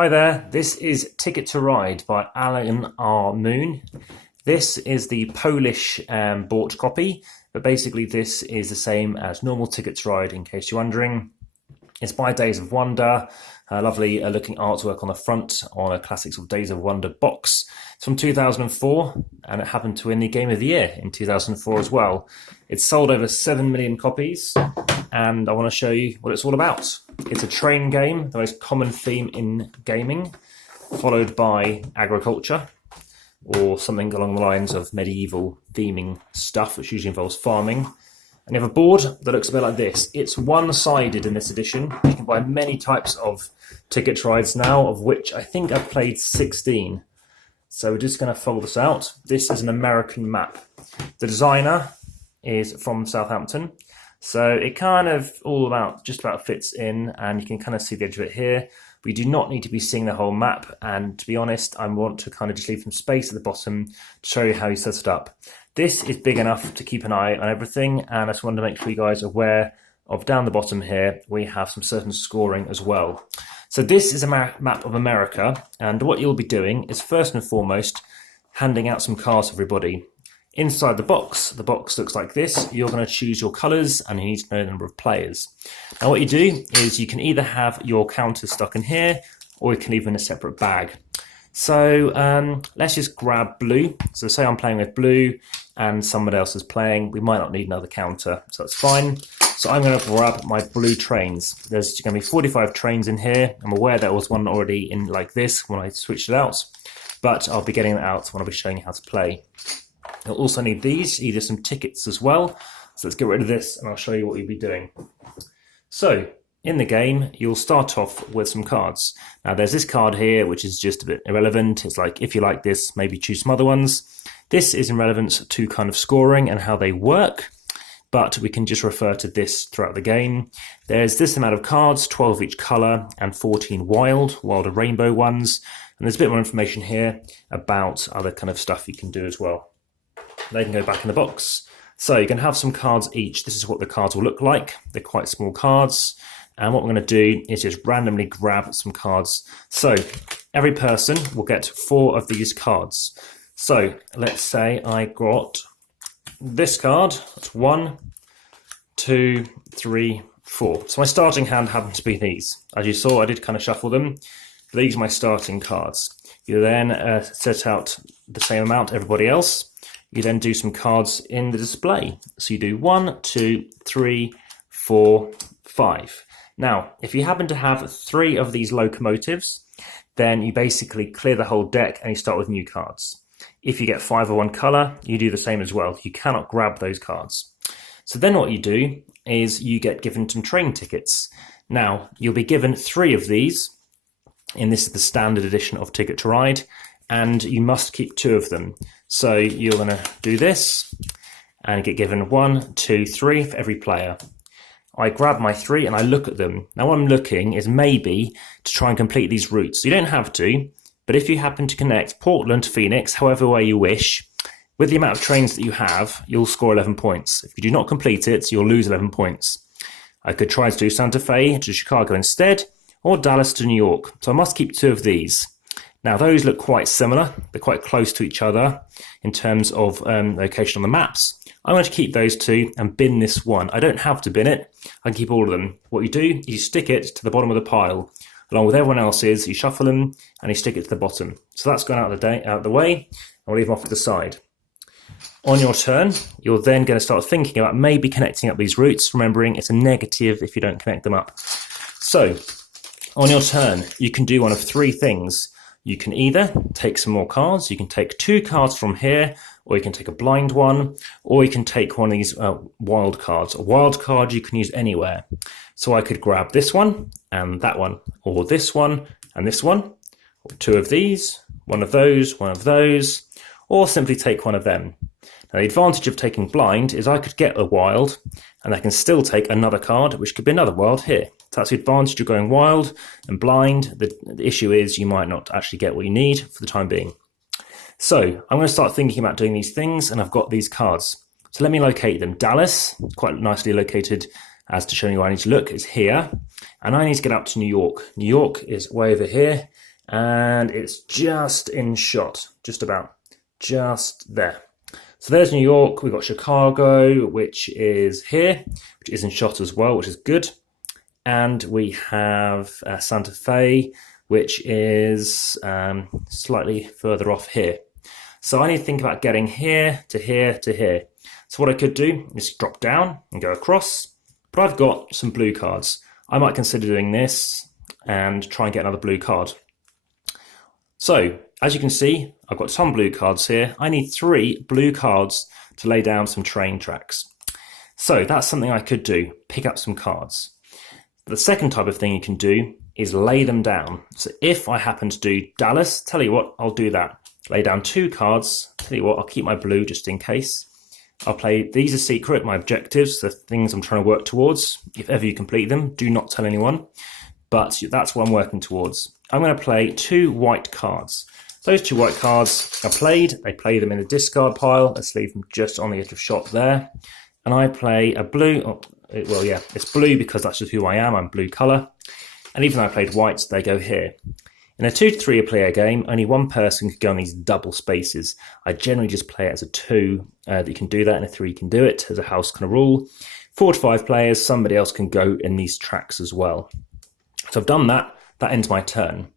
Hi there, this is Ticket to Ride by Alan R. Moon. This is the Polish bought copy, but basically this is the same as normal Ticket to Ride in case you're wondering. It's by Days of Wonder, lovely looking artwork on the front on a classic sort of Days of Wonder box. It's from 2004 and it happened to win the Game of the Year in 2004 as well. It's sold over 7 million copies and I want to show you what it's all about. It's a train game, the most common theme in gaming, followed by agriculture or something along the lines of medieval theming stuff, which usually involves farming. And you have a board that looks a bit like this. It's one-sided in this edition. You can buy many types of ticket to rides now, of which I think I've played 16. So we're just going to fold this out. This is an American map. The designer is from Southampton. So it kind of just about fits in, and you can kind of see the edge of it here. We do not need to be seeing the whole map, and to be honest, I want to kind of just leave some space at the bottom to show you how he sets it up. This is big enough to keep an eye on everything, and I just wanted to make sure you guys are aware of down the bottom here, we have some certain scoring as well. So this is a map of America, and what you'll be doing is first and foremost handing out some cards to everybody. Inside the box looks like this. You're going to choose your colours and you need to know the number of players. Now what you do is you can either have your counters stuck in here or you can leave them in a separate bag. So let's just grab blue. So say I'm playing with blue and someone else is playing. We might not need another counter, so that's fine. So I'm going to grab my blue trains. There's going to be 45 trains in here. I'm aware there was one already in like this when I switched it out, but I'll be getting it out when I'll be showing you how to play. You'll also need these, either some tickets as well. So let's get rid of this and I'll show you what you'll be doing. So in the game, you'll start off with some cards. Now there's this card here, which is just a bit irrelevant. It's like, if you like this, maybe choose some other ones. This is in relevance to kind of scoring and how they work, but we can just refer to this throughout the game. There's this amount of cards, 12 of each color and 14 wild and rainbow ones. And there's a bit more information here about other kind of stuff you can do as well. They can go back in the box. So you can have some cards each. This is what the cards will look like. They're quite small cards. And what we're going to do is just randomly grab some cards. So every person will get 4 of these cards. So let's say I got this card. That's 1, 2, 3, 4. So my starting hand happens to be these. As you saw, I did kind of shuffle them. These are my starting cards. You then set out the same amount everybody else. You then do some cards in the display. So you do 1, 2, 3, 4, 5. Now, if you happen to have 3 of these locomotives, then you basically clear the whole deck and you start with new cards. If you get 5 of one color, you do the same as well. You cannot grab those cards. So then what you do is you get given some train tickets. Now, you'll be given 3 of these, and this is the standard edition of Ticket to Ride, and you must keep 2 of them. So you're going to do this and get given 1, 2, 3 for every player. I grab my 3 and I look at them. Now what I'm looking is maybe to try and complete these routes. You don't have to, but if you happen to connect Portland to Phoenix, however way you wish, with the amount of trains that you have, you'll score 11 points. If you do not complete it, you'll lose 11 points. I could try to do Santa Fe to Chicago instead, or Dallas to New York. So I must keep 2 of these. Now those look quite similar. They're quite close to each other in terms of location on the maps. I'm going to keep those 2 and bin this one. I don't have to bin it. I can keep all of them. What you do, you stick it to the bottom of the pile. Along with everyone else's, you shuffle them and you stick it to the bottom. So that's gone out of the way. I'll leave them off to the side. On your turn, you're then going to start thinking about maybe connecting up these routes, remembering it's a negative if you don't connect them up. So on your turn, you can do one of 3 things. You can either take some more cards, you can take 2 cards from here, or you can take a blind one, or you can take one of these wild cards. A wild card you can use anywhere. So I could grab this one and that one, or this one and this one, or 2 of these, one of those, or simply take one of them. Now the advantage of taking blind is I could get a wild and I can still take another card, which could be another wild here. So that's the advantage of going wild and blind. The issue is you might not actually get what you need for the time being. So I'm going to start thinking about doing these things, and I've got these cards. So let me locate them. Dallas, quite nicely located as to show you where I need to look, is here. And I need to get up to New York. New York is way over here. and it's just in shot, just about, just there. So there's New York, we've got Chicago, which is here, which is in shot as well, which is good. And we have Santa Fe, which is slightly further off here. So I need to think about getting here to here to here. So what I could do is drop down and go across, but I've got some blue cards. I might consider doing this and try and get another blue card. So as you can see, I've got some blue cards here. I need 3 blue cards to lay down some train tracks. So that's something I could do, pick up some cards. The second type of thing you can do is lay them down. So if I happen to do Dallas, tell you what, I'll do that. Lay down 2 cards. Tell you what, I'll keep my blue just in case. I'll play, these are secret, my objectives, the things I'm trying to work towards. If ever you complete them, do not tell anyone. But that's what I'm working towards. I'm going to play 2 white cards. Those 2 white cards are played. They play them in the discard pile. Let's leave them just on the edge of shot there. And I play a blue. Oh, well, yeah, it's blue because that's just who I am. I'm blue colour. And even though I played whites, they go here. In a 2 to 3 player game, only one person could go on these double spaces. I generally just play it as a 2 that you can do that. In a 3 you can do it as a house kind of rule. 4 to 5 players, somebody else can go in these tracks as well. So I've done that. That ends my turn.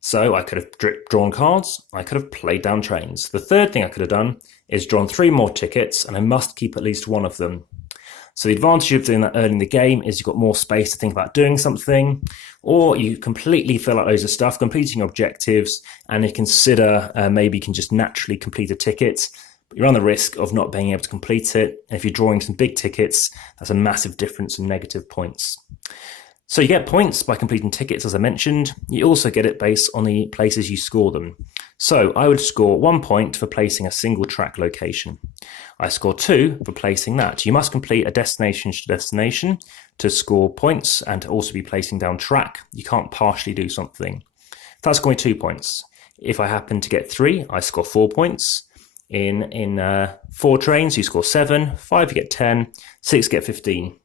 So I could have drawn cards. I could have played down trains. The third thing I could have done is drawn 3 more tickets, and I must keep at least one of them. So the advantage of doing that early in the game is you've got more space to think about doing something, or you completely fill out loads of stuff, completing objectives, and you consider maybe you can just naturally complete a ticket, but you run the risk of not being able to complete it. And if you're drawing some big tickets, that's a massive difference in negative points. So you get points by completing tickets, as I mentioned. You also get it based on the places you score them. So I would score 1 point for placing a single track location. I score 2 for placing that. You must complete a destination to destination to score points and to also be placing down track. You can't partially do something. That's scoring 2 points. If I happen to get 3, I score 4 points. In 4 trains, you score 7. 5, you get 10. 6, you get 15.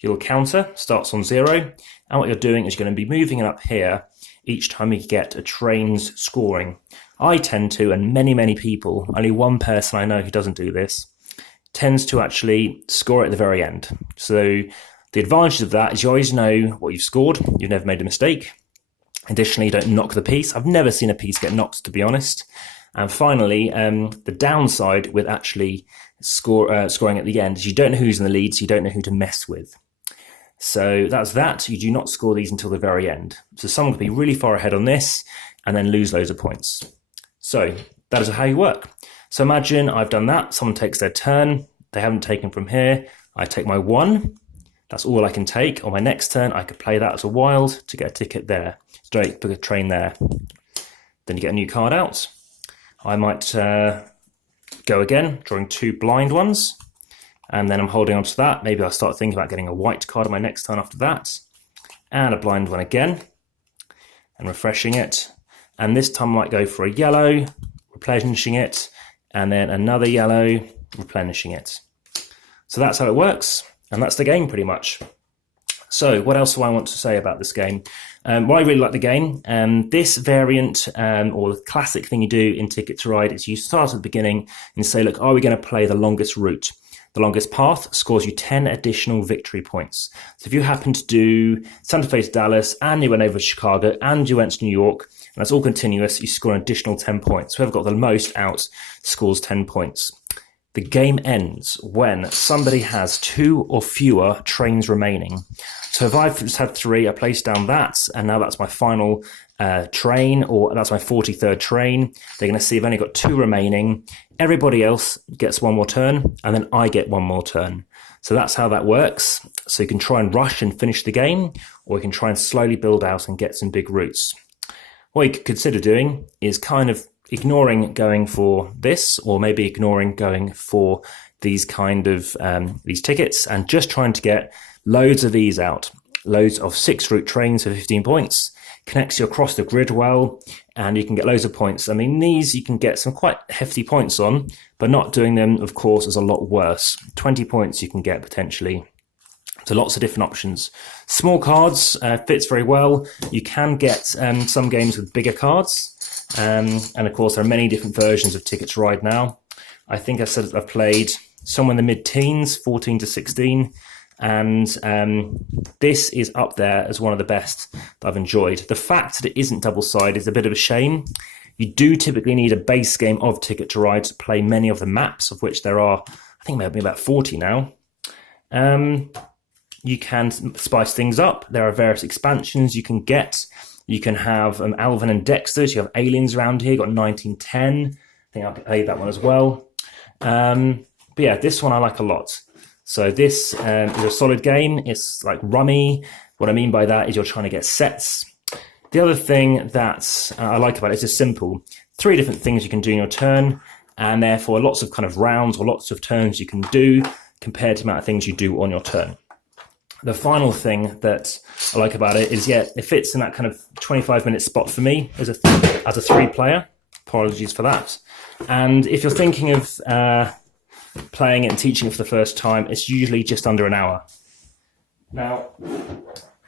Your counter starts on 0, and what you're doing is you're going to be moving it up here each time you get a train's scoring. I tend to, and many people, only one person I know who doesn't do this, tends to actually score at the very end. So the advantage of that is you always know what you've scored. You've never made a mistake. Additionally, you don't knock the piece. I've never seen a piece get knocked, to be honest. And finally, the downside with actually scoring at the end is you don't know who's in the lead, so you don't know who to mess with. So that's that. You do not score these until the very end. So someone could be really far ahead on this and then lose loads of points. So that is how you work. So imagine I've done that. Someone takes their turn. They haven't taken from here. I take my 1. That's all I can take. On my next turn, I could play that as a wild to get a ticket there. Straight, book a train there. Then you get a new card out. I might go again, drawing 2 blind ones. And then I'm holding on to that. Maybe I'll start thinking about getting a white card on my next turn after that. And a blind one again. And refreshing it. And this time I might go for a yellow, replenishing it. And then another yellow, replenishing it. So that's how it works. And that's the game pretty much. So what else do I want to say about this game? Why I really like the game. This variant, or the classic thing you do in Ticket to Ride, is you start at the beginning and say, look, are we going to play the longest route? The longest path scores you 10 additional victory points. So if you happen to do Santa Fe to Dallas, and you went over to Chicago, and you went to New York, and that's all continuous, you score an additional 10 points. Whoever got the most out scores 10 points. The game ends when somebody has 2 or fewer trains remaining. So if I've just had 3, I place down that, and now that's my final train, or that's my 43rd train. They're going to see I've only got 2 remaining. Everybody else gets 1 more turn, and then I get 1 more turn. So that's how that works. So you can try and rush and finish the game, or you can try and slowly build out and get some big routes. What you could consider doing is kind of ignoring going for this, or maybe ignoring going for these kind of these tickets, and just trying to get loads of these out. Loads of 6 route trains for 15 points. Connects you across the grid well, and you can get loads of points. I mean, these you can get some quite hefty points on, but not doing them, of course, is a lot worse. 20 points you can get potentially. So lots of different options. Small cards fits very well. You can get some games with bigger cards. And of course, there are many different versions of Ticket to Ride now. I think I said I've played somewhere in the mid-teens, 14 to 16. And this is up there as one of the best that I've enjoyed. The fact that it isn't double-sided is a bit of a shame. You do typically need a base game of Ticket to Ride to play many of the maps, of which there are, I think maybe about 40 now. You can spice things up. There are various expansions you can get. You can have Alvin and Dexter. So you have aliens around here. You've got 1910. I think I played that one as well. But yeah, this one I like a lot. So this is a solid game. It's like rummy. What I mean by that is you're trying to get sets. The other thing that I like about it is it's simple. 3 different things you can do in your turn, and therefore lots of kind of rounds or lots of turns you can do compared to the amount of things you do on your turn. The final thing that I like about it is, yeah, it fits in that kind of 25-minute spot for me as a 3-player. Apologies for that. And if you're thinking of playing it and teaching it for the first time, it's usually just under an hour. Now,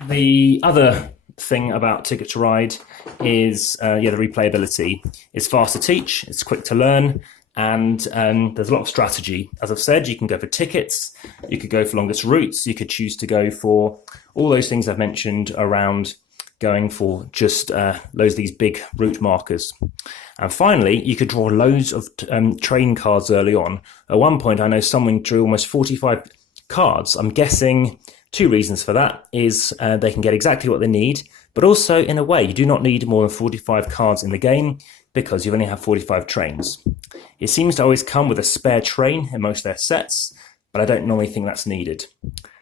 the other thing about Ticket to Ride is the replayability. It's fast to teach, it's quick to learn, and there's a lot of strategy. As I've said, you can go for tickets, you could go for longest routes, you could choose to go for all those things I've mentioned around going for just loads of these big route markers. And finally, you could draw loads of train cards early on. At one point, I know someone drew almost 45 cards. I'm guessing 2 reasons for that is they can get exactly what they need, but also in a way, you do not need more than 45 cards in the game because you only have 45 trains. It seems to always come with a spare train in most of their sets, but I don't normally think that's needed.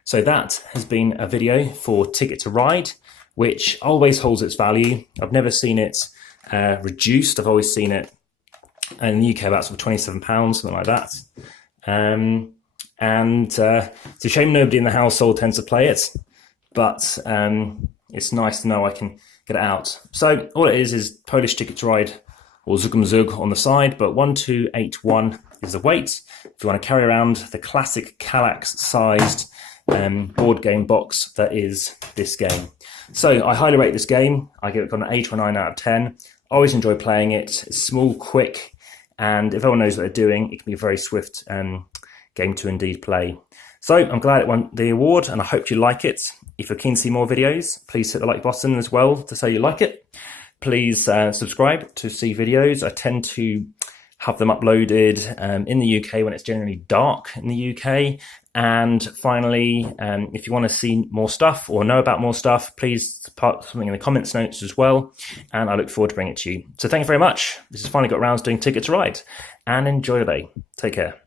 So that has been a video for Ticket to Ride, which always holds its value. I've never seen it reduced. I've always seen it in the UK about sort of £27, something like that. It's a shame nobody in the household tends to play it, but it's nice to know I can get it out. So all it is Polish Ticket to Ride, or Zugum Zug on the side, but 1281 is the weight. If you want to carry around the classic Kallax-sized board game box that is this game. So I highly rate this game. I give it an 8 or 9 out of 10. Always enjoy playing it. It's small, quick, and if everyone knows what they're doing, it can be a very swift game to indeed play. So I'm glad it won the award, and I hope you like it. If you're keen to see more videos, please hit the like button as well to say you like it. Please subscribe to see videos. I tend to have them uploaded in the UK when it's generally dark in the UK. And finally, if you want to see more stuff or know about more stuff, please put something in the comments notes as well. And I look forward to bringing it to you. So thank you very much. This has finally got around to doing Ticket to Ride, and enjoy your day. Take care.